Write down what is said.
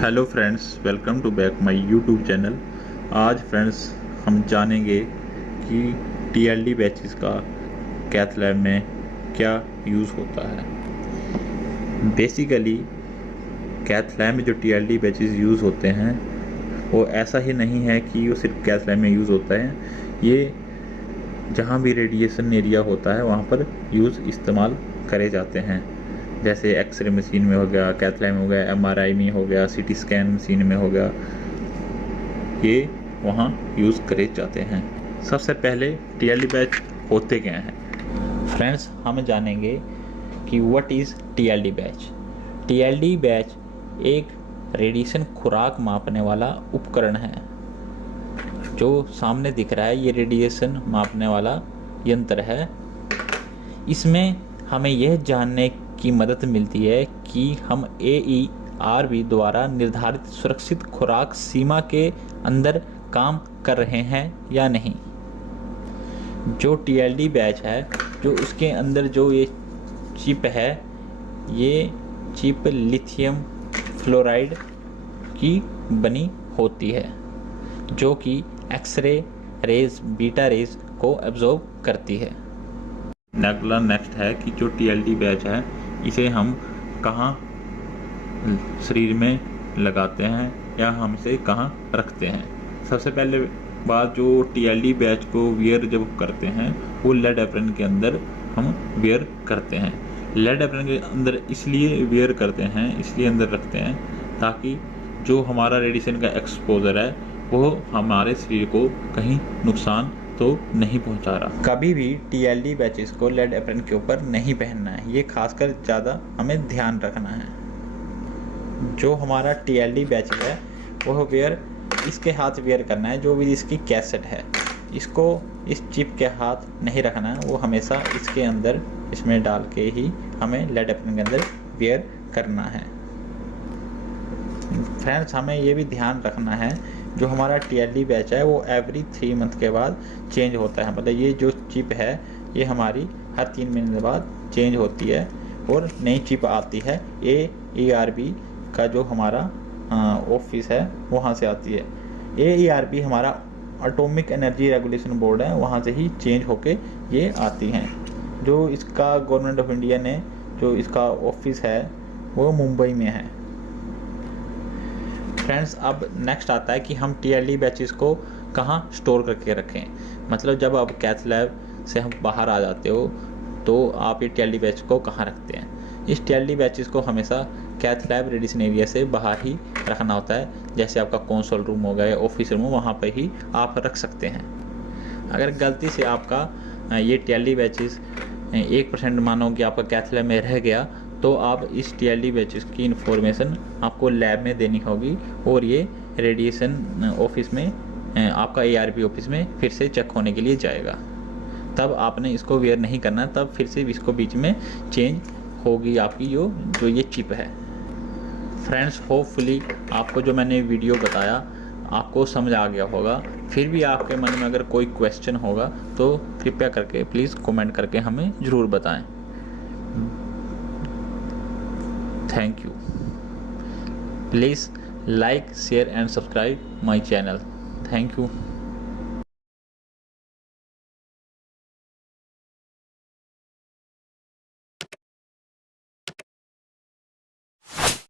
Hello friends, welcome to back my YouTube channel. आज friends हम जानेंगे कि टीएलडी बैचेस का कैथ लैब में क्या यूज़ होता है। बेसिकली कैथ लैब में जो टीएलडी बैचेस यूज़ होते हैं वो ऐसा ही नहीं है कि वो सिर्फ कैथ लैब में यूज़ होता है। ये जहाँ भी रेडिएशन एरिया होता है वहाँ पर इस्तेमाल करे जाते हैं। जैसे एक्सरे मशीन में हो गया, कैथ लैब में हो गया, एमआरआई में हो गया, सीटी स्कैन मशीन में हो गया, ये वहाँ यूज़ करे जाते हैं। सबसे पहले टीएलडी बैच होते क्या हैं फ्रेंड्स, हम जानेंगे कि what is TLD batch. TLD batch एक रेडिएशन खुराक मापने वाला उपकरण है। जो सामने दिख रहा है ये रेडिएशन मापने वाला यंत्र है। इसमें हमें यह जानने की मदद मिलती है कि हम AERB द्वारा निर्धारित सुरक्षित खुराक सीमा के अंदर काम कर रहे हैं या नहीं। जो TLD बैच है, जो उसके अंदर जो ये चिप है, ये चिप लिथियम फ्लोराइड की बनी होती है, जो कि एक्सरे रेज, बीटा रेज को एब्जॉर्ब करती है। अगला नेक्स्ट है कि जो TLD बैच है इसे हम कहाँ शरीर में लगाते हैं या हम इसे कहाँ रखते हैं। सबसे पहले बात, जो TLD बैच को वियर जब करते हैं वो लेड एप्रन के अंदर हम वियर करते हैं। लेड एप्रन के अंदर इसलिए वियर करते हैं, इसलिए अंदर रखते हैं ताकि जो हमारा रेडिएशन का एक्सपोजर है वो हमारे शरीर को कहीं नुकसान तो नहीं पहुंचा रहा। कभी भी TLD बैचेस को लेड एप्रन के ऊपर नहीं पहनना है, ये खासकर ज़्यादा हमें ध्यान रखना है। जो हमारा TLD बैच है वो वेयर इसके हाथ वेयर करना है, जो भी इसकी कैसेट है इसको इस चिप के हाथ नहीं रखना है, वो हमेशा इसके अंदर इसमें डाल के ही हमें लेड एप्रन के अंदर वेयर करना है। फ्रेंड्स, हमें ये भी ध्यान रखना है जो हमारा TLD बैच है वो एवरी 3 मंथ के बाद चेंज होता है। मतलब ये जो चिप है ये हमारी हर 3 महीने के बाद चेंज होती है और नई चिप आती है। AERB का जो हमारा ऑफिस है वहाँ से आती है। AERB हमारा एटॉमिक एनर्जी रेगुलेशन बोर्ड है, वहाँ से ही चेंज होके ये आती हैं। जो इसका गवर्नमेंट ऑफ इंडिया ने जो इसका ऑफिस है वो मुंबई में है। फ्रेंड्स, अब नेक्स्ट आता है कि हम TLD बैचेस को कहाँ स्टोर करके रखें। मतलब जब आप कैथ लैब से हम बाहर आ जाते हो तो आप ये TLD बैच को कहाँ रखते हैं। इस TLD बैचेस को हमेशा कैथ लैब रेडिएशन एरिया से बाहर ही रखना होता है। जैसे आपका कंसोल रूम हो गया या ऑफिस रूम हो, वहाँ पर ही आप रख सकते हैं। अगर गलती से आपका ये TLD बैचेस 1% मानो कि आपका कैथ लैब में रह गया तो आप इस TLD बैचेस की इंफॉर्मेशन आपको लैब में देनी होगी और ये रेडिएशन ऑफिस में आपका ARB ऑफिस में फिर से चेक होने के लिए जाएगा। तब आपने इसको वेयर नहीं करना, तब फिर से इसको बीच में चेंज होगी आपकी जो ये चिप है। फ्रेंड्स, होपफुली आपको जो मैंने वीडियो बताया आपको समझ आ गया होगा। फिर भी आपके मन में अगर कोई क्वेश्चन होगा तो कृपया करके प्लीज़ कमेंट करके हमें ज़रूर बताएं। Thank you. Please like, share and subscribe my channel. Thank you.